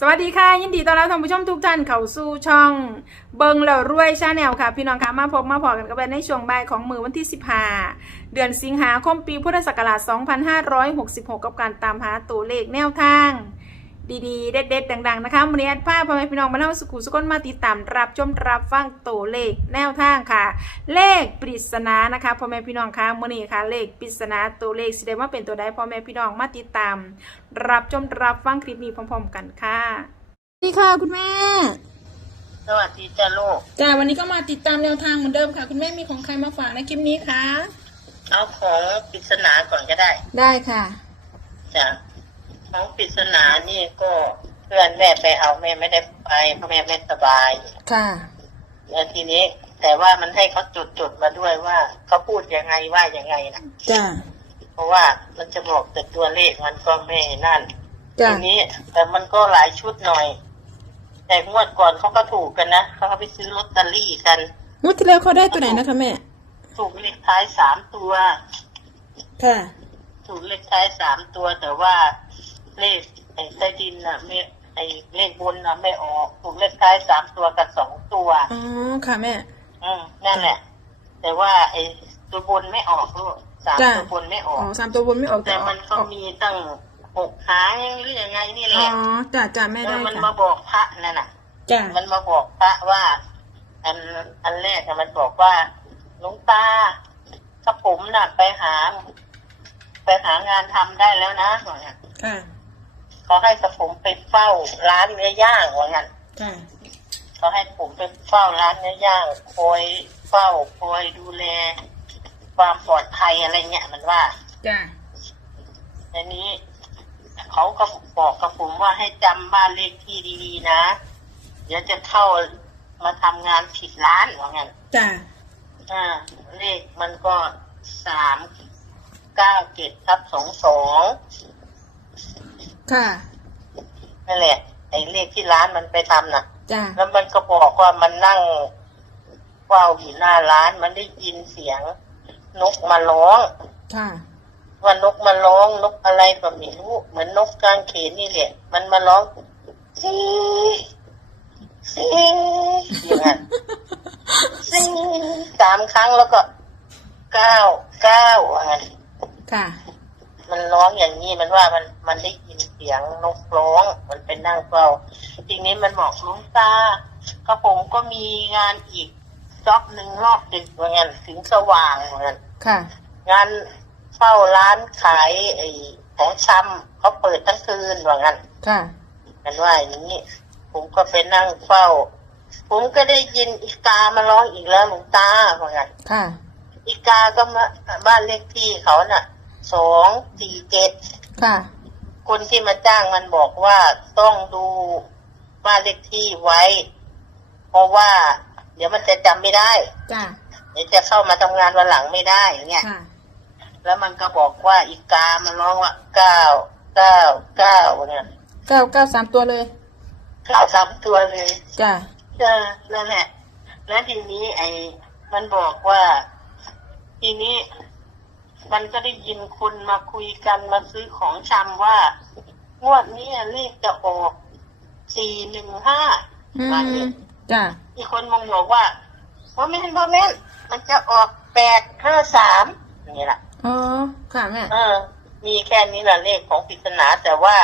สวัสดีค่ะ ยินดีต้อนรับท่านผู้ชมทุกท่านเข้าสู่ช่องเบิงแล้วรวยชาแนลค่ะ พี่น้องคะมาพบมาพอกันกับในช่วงบ่ายของมือวันที่ 15 เดือนสิงหาคมปีพุทธศักราช 2566 กับการตามหาตัวเลขแนวทาง ดีๆ เด็ดๆดังๆ นะคะวันนี้แอดภาพพ่อแม่พี่น้องมาเล่าสุขุสุกนมาติดตามรับชมรับฟังตัวเลขแนวทางค่ะ เลขปริศนานะคะพ่อแม่พี่น้องคะมื่อนี้ค่ะ เลขปริศนาตัวเลขสิได้ว่าเป็นตัวใดพ่อแม่พี่น้องมาติดตาม รับชมรับฟังคลิปนี้พร้อม ๆ กันค่ะสวัสดีค่ะคุณแม่ สวัสดีจ้าลูกจ้าวันนี้ก็มาติดตามแนวทางเหมือนเดิมค่ะ คุณแม่มีของใครมาฝากในคลิปนี้คะเอาของปริศนาก่อนก็ได้ ได้ค่ะจ้ะ ของปริศนานี่ก็เพื่อนแม่ไปเอาแม่ไม่ได้ไปเพราะแม่ไม่สบายค่ะ แล้วทีนี้ แต่ว่ามันให้เขาจดจดๆมาด้วยว่าเขาพูดยังไงว่ายังไงนะจ้า เพราะว่ามันจะบอกแต่ตัวเลขมันก็ไม่นั่น จ้า ทีนี้แต่มันก็หลายชุดหน่อย แต่งวดก่อนเขาก็ถูกกันนะเขาก็ไปซื้อลอตเตอรี่กัน งวดที่แล้วเขาได้ตัวไหนนะคะแม่ ถูกเลขท้ายสามตัว ค่ะ ถูกเลขท้ายสามตัวแต่ว่า เลขไอ้ใต้ดินน่ะไม่ไอ้เลขบนน่ะไม่ออกถูกเลขท้ายสามตัวกับสองตัว อ๋อค่ะแม่ อืมนั่นแหละ แต่ว่าไอ้ตัวบนไม่ออกลูกสามจ้ะ ตัวบนไม่ออ๋ออก สามตัวบนไม่ออกแต่มันก็ออกมีตั้งหกหางหรือยังไงนี่แหอ๋อละจ้าจ้าแม่เอได้อมันค่ะมาบอกพระนั่นน่ะ จ้ามันมาบอกพระว่า อันอันแรกน่ะมันบอกว่าหลวงตาถ้าผมน่ะไปหา ไปหางานทำได้แล้วนะว่างั้นค่ะ เขาให้กระผมไปเฝ้าร้านเนื้อย่างว่างั้นค่ะเขาให้ผมไปเฝ้าร้านเนื้อย่างคอยเฝ้าคอยดูแล ความปลอดภัยอะไรเงี้ยมันว่าจ้าอันนี้ เขาก็บอกกับผมว่าให้จำบ้านเลขที่ดีๆนะ เดี๋ยวจะเข้ามาทำงานผิดร้านว่างั้น จ้าอ่าเลขมันก็สามเก้าเจ็ดทับสองสอง ค่ะ นั่นแหละ ไอ้เลขที่ร้านมันไปทำน่ะ จ้าแล้วมันก็บอกว่ามันนั่งเฝ้าอยู่หน้าร้านมันได้ยินเสียง นกมาร้อง ค่ะ ว่านกมาร้องนกอะไรก็ไม่รู้เหมือนนกกลางเขนนี่แหละ มันมาร้องซีซีอย่างนั้นซีสามครั้งแล้วก็เก้าเก้าว่างั้นค่ะ มันร้องอย่างนี้มันว่ามันมันได้ยินเสียงนกร้อง มันเป็นนั่งเฝ้าทีนี้มันบอกหลุงตาก็ผมก็มีงานอีกจ็อบหนึ่งรอบดึกว่างั้นถึงสว่างว่างั้นค่ะ งานเฝ้าร้านขายไอ้ของชำเขาเปิดทั้งคืนว่างั้นค่ะมันว่าอย่างนี้ผมก็ไปนั่งเฝ้า ผมก็ได้ยินอีกามาร้องอีกแล้วหลวงตาว่างั้นค่ะ อีกาก็มาบ้านเลขที่เขาน่ะ สองสี่เจ็ดค่ะ คนที่มาจ้างมันบอกว่าต้องดูบ้านเลขที่ไว้ เพราะว่า เดี๋ยวมันจะจำไม่ได้ จ้าเดี๋ยวจะเข้ามาทำงานวันหลังไม่ได้เงี้ย ค่ะ แล้วมันก็บอกว่าอีกา มันร้องว่าเก้าเก้าเก้าเนี่ยเก้าเก้าสามตัวเลย เก้าสามตัวเลยจ้าเออนั่นแหละ แล้วทีนี้ไอ้มันบอกว่า ทีนี้ มันก็ได้ยินคนมาคุยกันมาซื้อของชำว่า งวดนี้เลขจะออกสี่หนึ่งห้าอืวันนี้มจ้าอีกคนมองบอกว่าพ่อแม่พ่อแม่นมันจะออกแปดห้าสามนี่แหละอ๋อค่ะแม่เออ มีแค่นี้แหละเลขของปริศนาแต่ว่า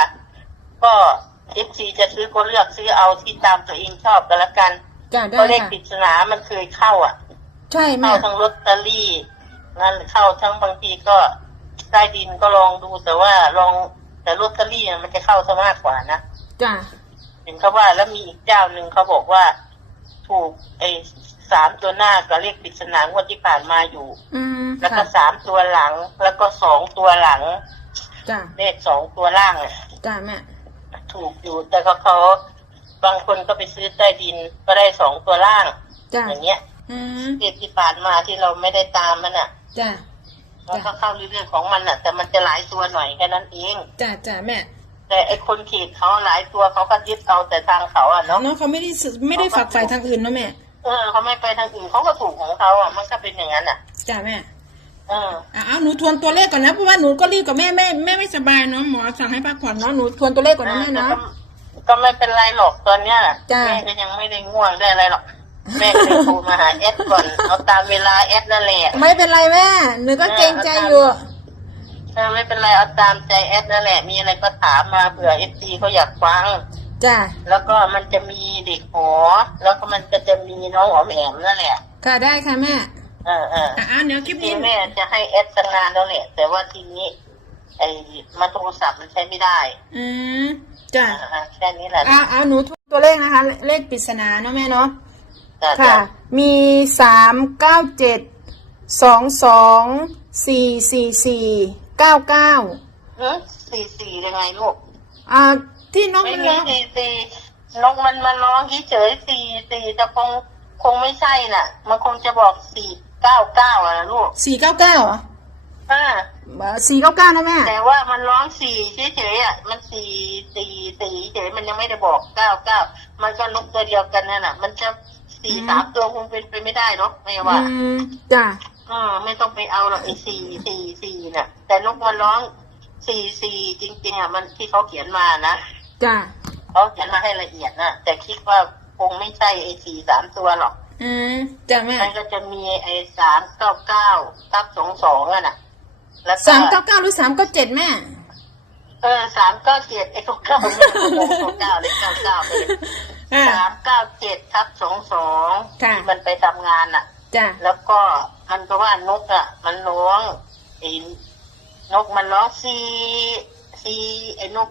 ก็เอฟซีจะซื้อก็เลือกซื้อเอาที่ตามตัวเองชอบกันละกันจ้าได้เพราะเลขค่ะปริศนามันเคยเข้าอะ ใช่แม่เข้าทั้งลอตเตอรี่ นั่นเข้าทั้งบางทีก็ใต้ดินก็ลองดูแต่ว่าลองแต่ลอตเตอรี่มันจะเข้าซะมากกว่านะจ้าเห็นเขาว่าแล้วมีอีกเจ้าหนึ่งเขาบอกว่า ถูกไอ้สามตัวหน้ากับเลขปริศนางวดที่ผ่านมาอยู่ อืมแล้วก็ค่ะสามตัวหลัง แล้วก็สองตัวหลัง จ้าเลขสองตัวล่างเนี่ยจ้าแม่ถูกอยู่ แต่เขาเขาบางคนก็ไปซื้อใต้ดินก็ได้สองตัวล่าง จ้าอย่างเงี้ยอืมเลขที่ผ่านมาที่เราไม่ได้ตามมันอะ จ้ามันก็เข้าเรื่องของมันอะ แต่มันจะหลายตัวหน่อยแค่นั้นเองจ้าจ้าแม่ แต่ไอคนขีดเขาหลายตัวเขาก็ยึดเอาแต่ทางเขาอะเนาะเนาะเขาไม่ได้ซื้อไม่ได้ฝักใฝ่ทางอื่นเนาะแม่เออเขาไม่ไปทางอื่นเขาก็ถูกของเขาอะมันก็เป็นอย่างนั้นอะจ้าแม่เอออะเอาหนูทวนตัวเลขก่อนนะเพราะว่าหนูก็รีบกับแม่แม่แม่ไม่สบายเนาะหมอสั่งให้พักผ่อนเนาะหนูทวนตัวเลขก่อนนะแม่เนาะแต่ก็ก็ไม่เป็นไรหรอกตอนเนี้ยจ้ะแม่ก็ยังไม่ได้ง่วงได้อะไรหรอก แม่ก็เลยโทรมาหาแอดก่อน เอาตามเวลาแอดนั่นแหละไม่เป็นไรแม่ หนูก็เกรงใจอยู่ เออไม่เป็นไรเอาตามใจแอดนั่นแหละ มีอะไรก็ถามมาเผื่อเอฟซีเขาอยากฟัง จ้ะ แล้วก็มันจะมีเด็กหอ แล้วก็มันก็จะมีน้องหอมแอมนั่นแหละ ค่ะได้ค่ะแม่ เออเอออ่าเดี๋ยวคลิปทีนี้แม่จะให้แอดตั้งนานแล้วแหละ แต่ว่าทีนี้ ไอ้มาโทรศัพท์มันใช้ไม่ได้อืมจ้ะอ่าอ่าแค่นี้แหละ อ่าเอาหนูทุกตัวเลขนะคะ เลขปริศนาเนาะแม่เนาะ จ้ะค่ะ จ้ะมีสามเก้าเจ็ดสองสองสี่สี่สี่เก้าเก้าหึสี่สี่ยังไงลูก อ่าที่น้องไม่มันมีร้องสี่สี่นกมันมาร้องเฉยๆสี่สี่แต่คงคงไม่ใช่น่ะ มันคงจะบอกสี่เก้าเก้าอะนะลูกสี่เก้าเก้าเหรออ่าสี่เก้าเก้านะแม่ แต่ว่ามันร้องสี่เฉยๆอะ มันสี่สี่สี่เฉยมันยังไม่ได้บอกเก้าเก้ามันก็นกตัวเดียวกันนั่นน่ะ มันจะ สี่อืมสามตัวคงเป็นไปไม่ได้เนาะไม่อืว่ามจ้ะอืมไม่ต้องไปเอาหรอกไอ้สี่สี่สี่น่ะ แต่นกมันร้องสี่สี่จริง ๆอะมันที่เขาเขียนมานะจ้ะเขาเขียนมาให้ละเอียดนะแต่คิดว่าคงไม่ใช่ไอ้สี่สามตัวหรอกอืมจ้ะแม่มันก็จะมีไอ้สามเก้าเก้าทับสองสองอะน่ะแล้วก็สามเก้าเก้าหรือสามเก้าเจ็ดแม่ เออสามเก้าเจ็ดไอ้เก้าเก้าไม่รู้เก้าเก้าเลยเก้าเก้าไปเลย อ่าสามเก้าเจ็ดทับสองสองค่ะ ที่มันไปทำงานน่ะ จ้ะแล้วก็มันก็ว่านกอะ มันร้องไอ้นกมันร้องซีซีไอ้นก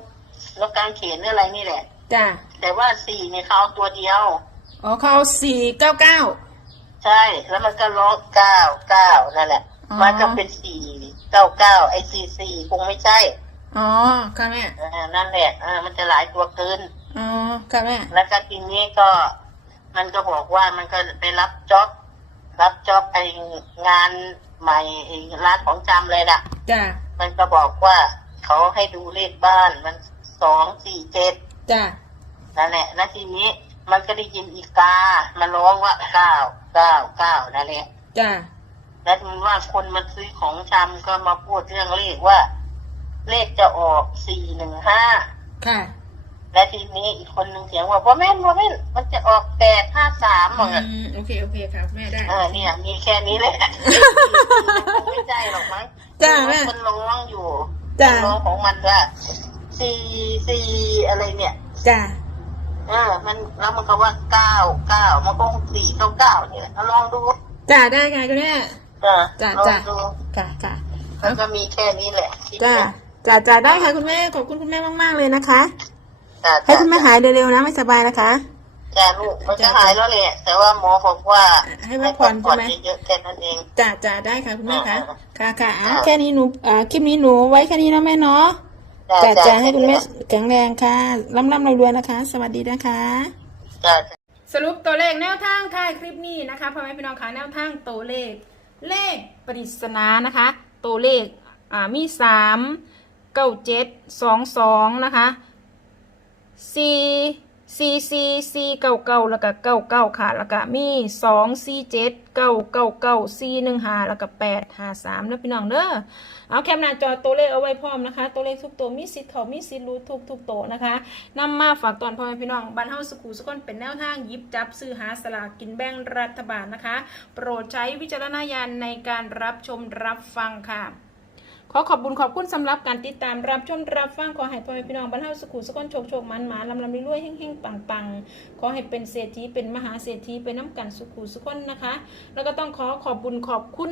นกกลางเขนหรืออะไรนี่แหละ จ้ะแต่ว่าสี่เนี่ยเขาเอาตัวเดียว อ๋อเขาสี่เก้าเก้า ใช่ แล้วมันก็ร้องเก้าเก้านั่นแหละ อ๋อ มันก็เป็นสี่เก้าเก้าไอ้สี่สี่คงไม่ใช่อ๋อค่ะแม่ อ่านั่นแหละอ่ามันจะหลายตัวเกิน อ๋อค่ะแม่แล้วก็ทีนี้ก็ มันก็บอกว่ามันก็ไปรับจ็อบรับจ็อบไองานใหม่ไอ้ร้านของจำเลยน่ะจ้ะมันก็บอกว่า เขาให้ดูเลขบ้านมันสองสี่เจ็ดจ้ะนั่นแหละแล้วทีนี้มันก็ได้ยินอีกา มันร้องว่าเก้าเก้าเก้านั่นแหละจ้ะแล้วมันว่าคนมาซื้อของชำก็มาพูดเรื่องเลขว่า เลขจะออกสี่หนึ่งห้าค่ะ และทีนี้อีกคนหนึ่งเสียงว่าพ่อแม่นพ่อแม่นมันจะออกแปดห้าสามเหมือนกันอืมโอเคโอเคค่ะแม่ได้ เออเนี่ย มีแค่นี้แหละคงไม่ใช่หรอกมั้งจ้ะแม่ มันร้องอยู่จ้ะ มันร้องของมันว่าสี่สี่อะไรเนี่ย จ้ะเออ มันแล้วมันก็ว่าเก้าเก้ามันก็สี่เก้าเก้าเนี่ยเอาลองดูจ้ะได้ค่ะคุณแม่จ้ะจ้ะลอจ้ะงดูค่ะค่ะแล้วก็มีแค่นี้แหละที่จ้ะเนี่ย จ้ะจ้ะได้ค่ะคุณแม่ขอบคุณคุณแม่มากๆเลยนะคะ จ้ะให้คุณแม่หายเร็วๆนะไม่สบายนะคะ จ้ะลูกมันจะหายแล้วแหละแต่ว่าหมอบอกว่าให้พักผ่อนใช่ไหมเยอะๆแค่นั้นเองจ้ะจ้ะได้ค่ะคุณแม่คะอ่าค่ะค่ะอะอ่าแค่นี้หนูอ่าคลิปนี้หนูไว้แค่นี้นะแม่เนาะจ้ะจ้ะให้คุณแม่แข็งแรงค่ะร่ำร่ำรวยๆนะคะ สวัสดีนะคะจ้ะจ้ะสรุปตัวเลขแนวทางท้ายคลิปนี้นะคะพ่อแม่พี่น้องคะแนวทางตัวเลข เลขปริศนานะคะ ตัวเลขอ่ามีสามเก้าเจ็ดสองสองนะคะ สี่สี่สี่สี่เก้าเก้าแล้วก็เก้าเก้าค่ะ แล้วก็มีสองสี่เจ็ดเก้าเก้าเก้าสี่หนึ่งห้าแล้วก็แปดห้าสามแล้วพี่น้องเด้อเอาแคปหน้าจอตัวเลขเอาไว้พร้อมนะคะ ตัวเลขทุกตัวมีสิทธิ์เขามีสิทธิ์รู้ทุกทุกตัวนะคะนำมาฝากตอนพ่อแม่พี่น้องบ้านเฮาสกูสกอนเป็นแนวทางยิบจับซื้อหาสลากกินแบ่งรัฐบาลนะคะ โปรดใช้วิจารณญาณในการรับชมรับฟังค่ะ อขอบบุญขอบคุณสำหรับการติดตามรับชมรับฟังขอให้พ่อแม่พี่น้องบ้านเฮาสกูสกอนโชคโชคมันหมาลำลำรวยๆเฮงๆปังๆ ขอให้เป็นเศรษฐีเป็นมหาเศรษฐีเป็นน้ำกันสุขูสุขนนะคะ แล้วก็ต้องขอขอบบุญขอบคุณ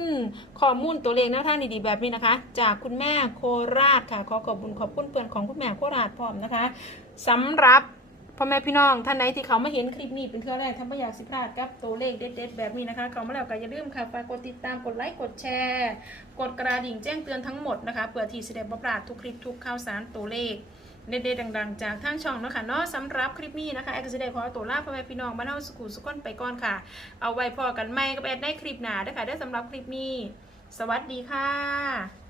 ข้อมูลตัวเลขแนวทางดีๆแบบนี้นะคะ จากคุณแม่โคราชค่ะ ขอขอบบุญขอบคุณเพื่อนของคุณแม่โคราชพร้อมนะคะสำหรับ พ่อแม่พี่น้องท่านใดที่เขามาเห็นคลิปนี้เป็นเทื่อแรกถ้าไม่อยากสิพลาดกับตัวเลขเด็ดๆแบบนี้นะคะเขามาแล้วก็อย่าลืมค่ะฝากกดติดตามกดไลค์กดแชร์ กดกระดิ่งแจ้งเตือนทั้งหมดนะคะเพื่อที่จะได้บ่พลาดทุกคลิปทุกข่าวสารตัวเลขเด็ดๆดังๆ จากทางช่องนะคะเนาะสำหรับคลิปนี้นะคะแอคซิเดขอตัวลาพ่อแม่พี่น้องบ้านเฮาสกูสุกคนไปก่อนค่ะ เอาไว้พอกันใหม่กับแอดในคลิปหน้าเด้ค่ะได้สำหรับคลิปนี้ สวัสดีค่ะ